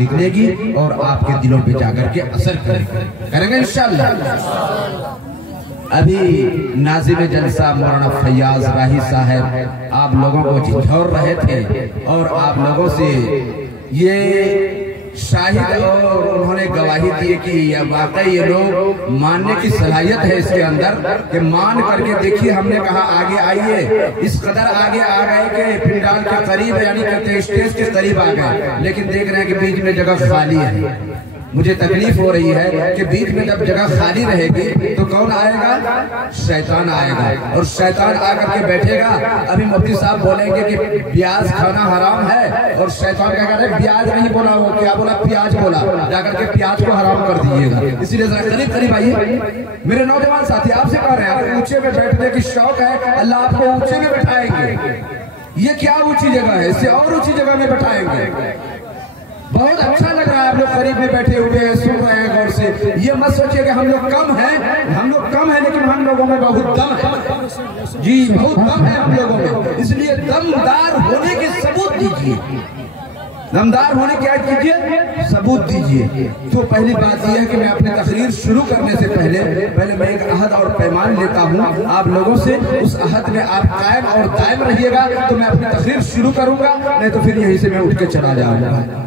निकलेगी और आपके दिलों पे जाकर के असर करेंगे इंशाअल्लाह। अभी नाज़िम जलसा मौलाना फैयाज राही साहब आप लोगों को झिझोर रहे थे और आप लोगों से ये शाहिद और उन्होंने गवाही दी कि वाकई ये लोग मानने की सलाहियत है इसके अंदर कि मान करके देखिए। हमने कहा आगे आइए, इस कदर आगे आ गए कि पिंडाल के करीब यानी कि स्टेज के करीब आ गए, लेकिन देख रहे हैं कि बीच में जगह खाली है। मुझे तकलीफ हो रही है कि बीच में जब जगह खाली रहेगी तो कौन आएगा? शैतान आएगा और शैतान आकर के बैठेगा। अभी मुफ्ती साहब बोलेंगे कि प्याज खाना हराम है और शैतान क्या कह रहे हैं? प्याज नहीं बोला, वो क्या बोला? प्याज बोला। जाकर के प्याज को हराम कर दीजिएगा। इसीलिए जरा करीब करीब आइए। मेरे नौजवान साथी आपसे कह रहे हैं, आपको ऊंचे में बैठने की शौक है, अल्लाह आपको ऊंचे में बैठाएंगे। ये क्या ऊंची जगह है? इससे और ऊंची जगह में बैठाएंगे। बहुत अच्छा लग रहा है आप लोग करीब में बैठे हुए हैं, सुन रहे हैं गौर से। ये मत सोचिए कि हम लोग कम हैं, हम लोग कम हैं, लेकिन हम लोगों में बहुत दम है। जी बहुत दम है हम लोगों में, इसलिए दमदार होने के सबूत दीजिए। दमदार होने की क्या कीजिए? सबूत दीजिए। तो पहली बात यह है कि मैं अपनी तकरीर शुरू करने से पहले मैं एक अहद और पैमान लेता हूँ आप लोगों से। उस अहद में आप कायम और दायम रहिएगा तो मैं अपनी तकरीर शुरू करूंगा, नहीं तो फिर यहीं से मैं उठ के चला जाऊंगा।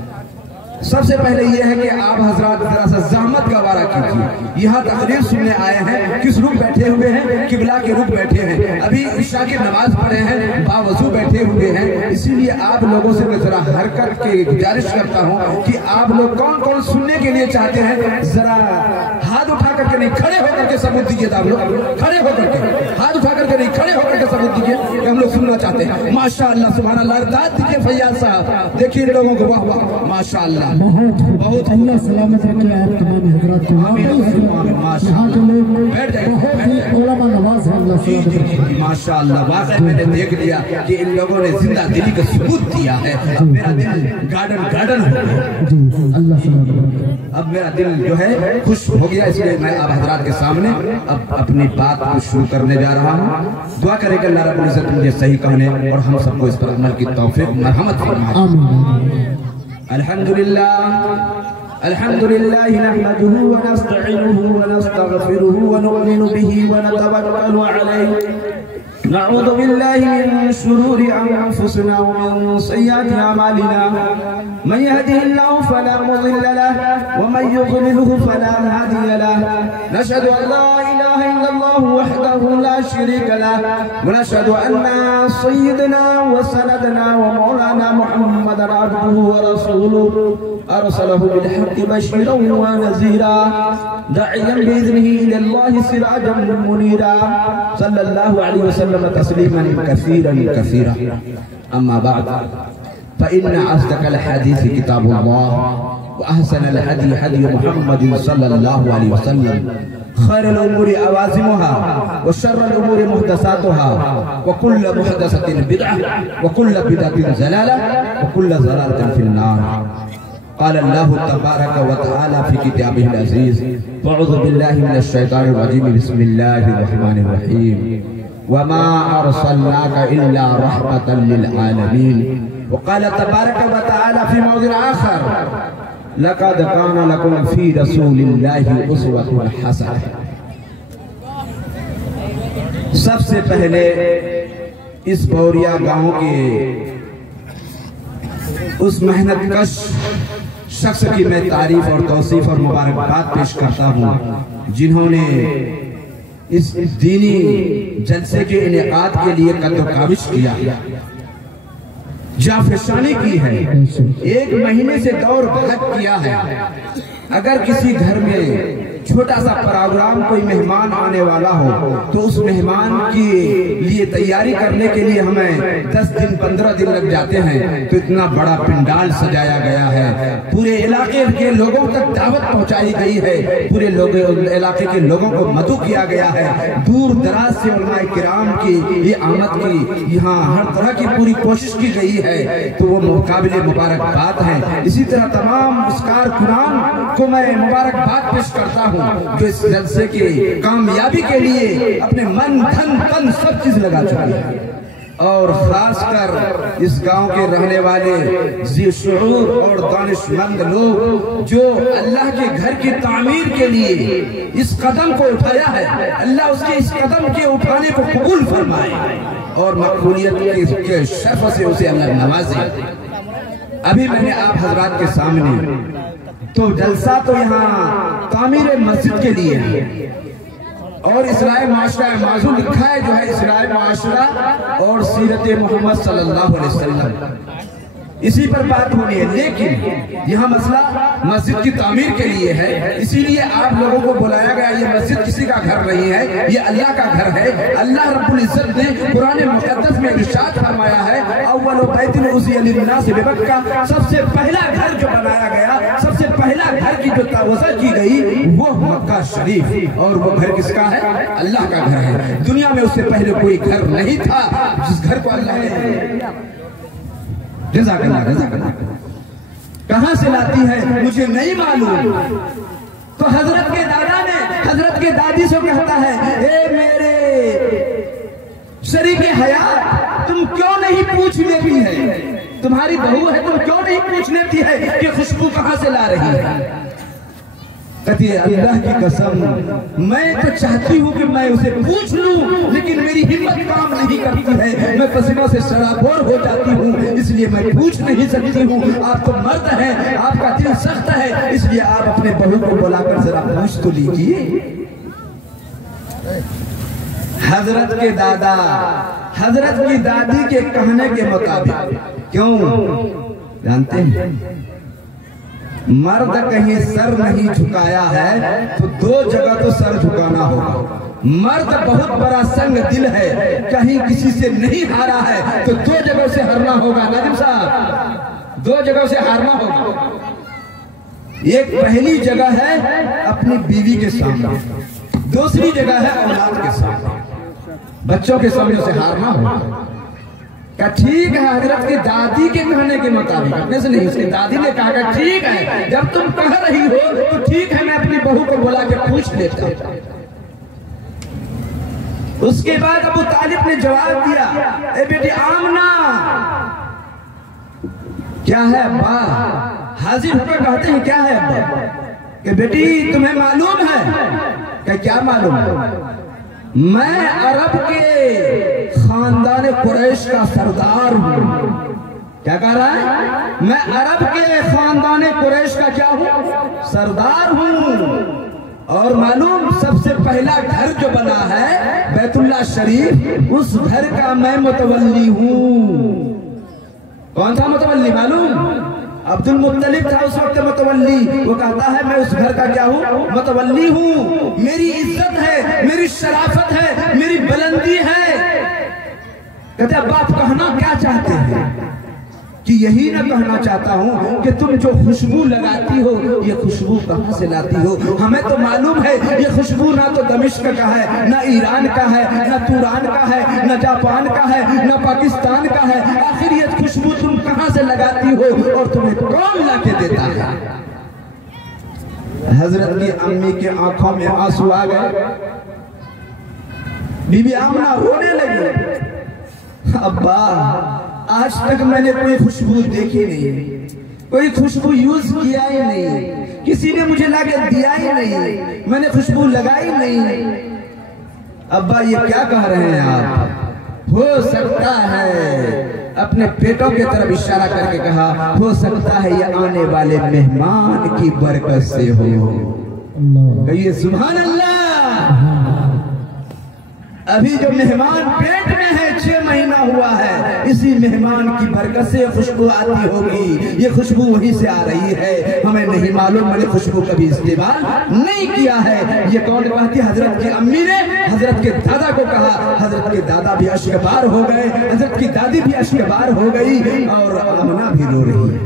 सबसे पहले यह है कि आप हजरात जरा सा जहमत गवारा कीजिए। यहाँ तकरीर सुनने आए हैं, किस रुख बैठे हुए हैं? किबला के रुख बैठे हैं। अभी इशा की नमाज पढ़े हैं, बावजू बैठे हुए हैं। इसीलिए आप लोगों से मैं जरा हरकत की गुजारिश करता हूँ कि आप लोग कौन कौन सुनने के लिए चाहते हैं, जरा हाथ उठा करके नहीं, खड़े होकर के सबूत दीजिए। आप लोग खड़े होकर के, हाथ उठा करके नहीं, खड़े होकर के सबूत दीजिए कि हम लोग सुनना चाहते हैं। माशाअल्लाह सुभान अल्लाह। दाद दीजिए फैयाज साहब, देखिए इन लोगों को, वाह वाह माशाअल्लाह। बहुत अल्लाह सलामत रखे आप तमाम हजरात को। यहाँ के लोग बैठ जाइए, उलमा नवाज है अल्लाह सलामत। माशाअल्लाह वाकई मैंने देख लिया कि इन लोगों ने जिंदा दिली का सबूत दिया है। अब मेरा दिल गार्डन हो गया। अल्लाह सलामत। अब मेरा दिल जो है खुश हो गया, इसलिए मैं अब हजरात के सामने अब अपनी बात को शुरू करने जा रहा हूँ। दुआ करें कि अल्लाह रब्बुल इज्जत मुझे सही कहने और हम सबको इस पर अमल की तौफीक मरहमत फरमाए। अल्हम्दुलिल्लाह नहमदुहु व नस्तईनुहुहु व नस्तगफिरुहु व नु'मिनु बिही व नतवक्कलु अलैहि। नऊज़ु बिल्लाहि मिन शुरूरि अनफुसिना व मिन सय्यिआति अमालिना। मन यहदिहिल्लाहु फला मुज़िल्ल लहु व मन युज़लिलहु फला हादिय लहु। नशहदु अन ला इलाहा इल्लल्लाहु वहदहु ला शरीका लहु व नशहदु अन्ना सय्यिदना व सनदना व मौलाना मुहम्मदन अब्दुहु व रसूलुहु अरसलहु बिल हक़्क़ि बशीरन व नज़ीरा दाइयन बिइज़निहि इलल्लाहि सिराजन मुनीरा। सल्लल्लाहु अलैहि वसल्लम तस्लीमन कसीरन कसीरा। अम्मा बाद फ़इन्न अस्दक़ल हदीस किताबुल्लाह व अहसनल हदी हदी मुहम्मदिन सल्लल्लाहु अलैहि वसल्लम। खैरुल उमूरि अवाज़िमुहा व शर्रुल उमूरि मुहदसातुहा व कुल्लु मुहदसतिन बिदअह व कुल्लु बिदअतिन ज़लालह व कुल्लु ज़लालतिन फिन्नार। क़ाल अल्लाहु तबारक व तआला फ़ी किताबिहिल अज़ीज़ अऊज़ु बिल्लाहि मिनश शैतानिर रजीम बिस्मिल्लाहिर रहमानिर रहीम। वमा अरसलनाका इल्ला रहमतन लिल आलमीन। व क़ाल तबारक व तआला फ़ी मौज़िअ आख़र लक़द कान लकुम फ़ी रसूलिल्लाहि उस्वतुन हसनह। सबसे पहले इस बौरिया गांव के उस मेहनत कश शख्स की मैं तारीफ और तौसीफ और मुबारकबाद पेश करता हूँ जिन्होंने इस दीनी जलसे के इनेकाद के लिए कद्र काविश किया, जाफशानी की है, एक महीने से दौर भटक किया है। अगर किसी घर में छोटा सा प्रोग्राम कोई मेहमान आने वाला हो तो उस मेहमान के लिए तैयारी करने के लिए हमें 10 दिन 15 दिन लग जाते हैं। तो इतना बड़ा पंडाल सजाया गया है, पूरे इलाके के लोगों तक दावत पहुंचाई गई है, पूरे इलाके के लोगों को मदु किया गया है। दूर दराज से उलमाए किराम की ये आमद की यहाँ हर तरह की पूरी कोशिश की गई है, तो वो मुकाबिले मुबारकबाद है। इसी तरह तमाम मुस्कार कुरान को मैं मुबारकबाद पेश करता हूँ जो इस जलसे की कामयाबी के लिए अपने मन धन तन सब चीज लगा चुके हैं। और खासकर इस गांव के रहने वाले ज़ी-शुऊर और दानिशमंद लोग जो अल्लाह के घर की तामीर के लिए इस कदम को उठाया है, अल्लाह उसके इस कदम के उठाने को कबूल फरमाए और मकबूलियत के शर्फ से उसे अल्लाह नवाजे। अभी मैंने आप हजरात के सामने तो जलसा तो यहाँ तामीर मस्जिद के लिए है और इसराए माशरा माजू लिखा है जो है इसराए माशरा और सीरत मोहम्मद सल्लल्लाहु अलैहि वसल्लम, इसी पर बात होनी है। लेकिन यह मसला मस्जिद की तामीर के लिए है, इसीलिए आप लोगों को बुलाया गया। ये मस्जिद किसी का घर नहीं है, ये अल्लाह का घर है। अल्लाह रब्बुल इज्जत ने कुरान मुक़द्दस में इरशाद फरमाया है, अव्वलु बैतिन उज़िया लिन्नास बिबक्का, सबसे पहला घर जो बनाया गया, सबसे पहला घर की जो तवज़्ज़ो की गई वो मक्का शरीफ, और वो घर किसका है? अल्लाह का घर है। दुनिया में उससे पहले कोई घर नहीं था जिस घर को अल्लाह ने कहां से लाती है मुझे नहीं मालूम। तो हजरत के दादा ने हजरत के दादी से कहता है, ए मेरे शरीके हयात, तुम क्यों नहीं पूछ लेती है? तुम्हारी बहू है, तुम क्यों नहीं पूछ लेती है कि खुशबू कहां से ला रही है? कहती है, अल्लाह की कसम मैं तो चाहती हूँ कि मैं उसे पूछ लूं, लेकिन मेरी हिम्मत काम नहीं करती है, मैं पसीना से शराबोर हो जाती हूँ, इसलिए मैं पूछ नहीं सकती हूँ। आप तो मर्द हैं, आपका दिल सख्त है, इसलिए आप अपने बहू को बुलाकर जरा पूछ तो लीजिए। हजरत के दादा हजरत की दादी के कहने के मुताबिक, क्यों जानते हैं, मर्द कहीं सर नहीं झुकाया है तो दो जगह तो सर झुकाना होगा। मर्द बहुत बड़ा संग दिल है, कहीं किसी से नहीं हारा है तो दो जगह से हारना होगा। नाजिम साहब, दो जगह से हारना होगा। एक पहली जगह है अपनी बीवी के सामने, दूसरी जगह है औलाद के सामने, बच्चों के सामने से हारना होगा। क्या ठीक है, हजरत की दादी के कहने के मुताबिक, अपने से नहीं, उसकी दादी ने कहा ठीक है, जब तुम कह रही हो तो ठीक है, मैं अपनी बहू को बुला के पूछ लेता हूं। उसके बाद अबू तालिब ने जवाब दिया, ए बेटी आमना, क्या है अब्बा? हाजिर होकर कहते हैं, क्या है अब्बा? कि बेटी तुम्हें मालूम है? क्या मालूम है? मैं अरब के खानदान कुरैश का सरदार हूँ। क्या कह रहा है? मैं अरब के खानदान कुरैश का क्या हूँ? सरदार हूँ। और मालूम, सबसे पहला घर जो बना है बैतुल्लाह शरीफ, उस घर का मैं मुतवल्ली हूँ। कौन था मुतवल्ली मालूम? अब्दुल मुत्तलिब था उस वक्त मुतवल्ली। वो कहता है मैं उस घर का क्या हूँ? मुतवल्ली हूँ। मेरी इज्जत है, मेरी शराफत है, मेरी बुलंदी है। कहते अब आप कहना क्या चाहते हैं? कि यही ना कहना चाहता हूँ कि तुम जो खुशबू लगाती हो, ये खुशबू कहाँ से लाती हो? हमें तो मालूम है ये खुशबू ना तो दमिश्क का है, ना ईरान का है, ना तुरान का है, ना जापान का है, ना पाकिस्तान का है। आखिर ये खुशबू तुम कहाँ से लगाती हो और तुम्हें कौन ला के देता है? हजरत की अम्मी के आंखों में आंसू आ गए। बीबी आमना रोने लगी, अब्बा आज तक मैंने कोई खुशबू देखी नहीं, कोई खुशबू यूज किया ही नहीं, किसी ने मुझे लाके दिया ही नहीं, मैंने खुशबू लगाई नहीं। अब्बा ये क्या कह रहे हैं आप? हो सकता है, अपने पेटों की तरफ इशारा करके कहा, हो सकता है ये आने वाले मेहमान की बरकत से हो। कहिए सुभान अल्लाह। अभी जो मेहमान पेट में है, 6 महीना हुआ है, इसी मेहमान की बरकत से खुशबू आती होगी। ये खुशबू वहीं से आ रही है, हमें नहीं मालूम, मैंने खुशबू कभी इस्तेमाल नहीं किया है। ये कौन कहती? हजरत की अम्मी ने हजरत के दादा को कहा। हजरत के दादा भी अश्कबार हो गए, हजरत की दादी भी अश्कबार हो गई और आमना भी रो रही है।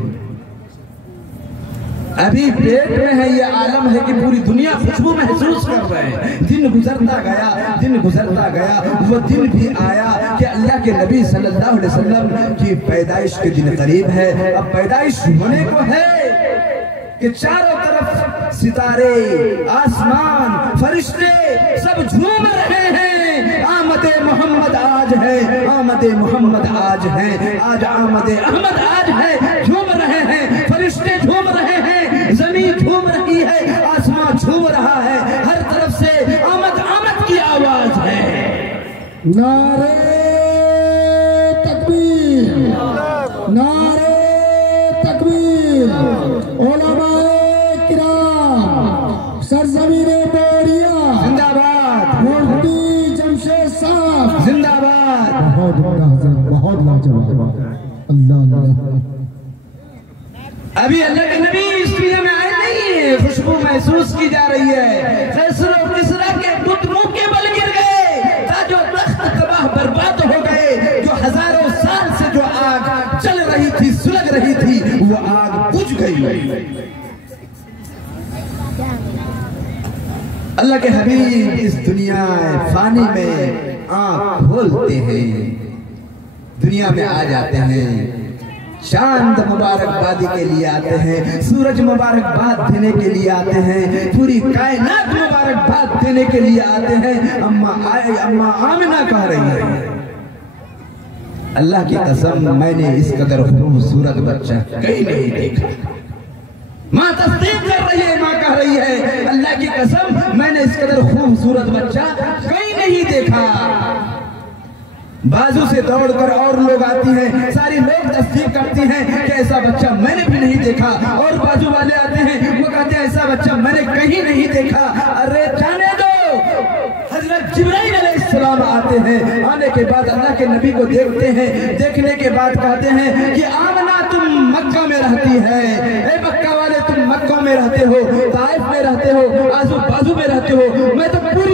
अभी पेट में है, ये आलम है कि पूरी दुनिया खुशबू महसूस कर रहे हैं। दिन गुजरता गया, दिन गुजरता गया, वो दिन भी आया कि अल्लाह के नबी सल्लल्लाहु अलैहि वसल्लम की पैदाइश के दिन करीब है। अब पैदाइश होने को है कि चारों तरफ सितारे, आसमान, फरिश्ते सब झूम रहे हैं। आमद मोहम्मद आज आज है, आमद मोहम्मद आज है, आज आमद अहमद आज है। झूम रहे हैं फरिश्ते, झूम रहे हैं, जमीन झूम रही है, आसमान झूम रहा है, हर तरफ से आमद आमद की आवाज है। नारे तकबीर, नारे तकबीर। उलमाए किराम, सरजमीने बोरिया जिंदाबाद, मुफ्ती जमशेद साहब जिंदाबाद। बहुत लाजवाब। अल्लाह अभी अल्लाह के नबी इस दुनिया में आए नहीं है, खुशबू महसूस की जा रही है। कैसर और किसरा के बुत मुंह के बल गिर गए, ताजो तख्त तबाह बर्बाद हो गए। जो हजारों साल से जो आग चल रही थी, सुलग रही थी, वो आग बुझ गई। अल्लाह के हबीब इस दुनिया फानी में आंख खोलते हैं, दुनिया में आ जाते हैं, चांद मुबारकबादी के लिए आते हैं, सूरज मुबारकबाद देने के लिए आते हैं, पूरी कायनात मुबारकबाद देने के लिए आते हैं। अम्मा आए, अम्मा आमिना कह रही है, अल्लाह की कसम मैंने इस कदर खूबसूरत बच्चा कहीं नहीं देखा। माँ तस्दीक कर रही है, माँ कह रही है, अल्लाह की कसम मैंने इस कदर खूबसूरत बच्चा कहीं नहीं देखा। बाजू से दौड़कर और लोग आती हैं, सारी लोग तस्दीक करती हैं कि ऐसा बच्चा मैंने भी नहीं देखा। और बाजू वाले आते हैं, वो कहते हैं ऐसा बच्चा मैंने कहीं नहीं देखा। अरे जाने दो, हजरत जिब्राइल अलैहिस्सलाम आते हैं, आने के बाद अल्लाह के नबी को देखते हैं, देखने के बाद कहते हैं कि आमना तुम मक्का में रहती है, ए मक्का वाले तुम मक्का में रहते हो, ताइफ में रहते हो, आजू बाजू में रहते हो, मैं तो पूरी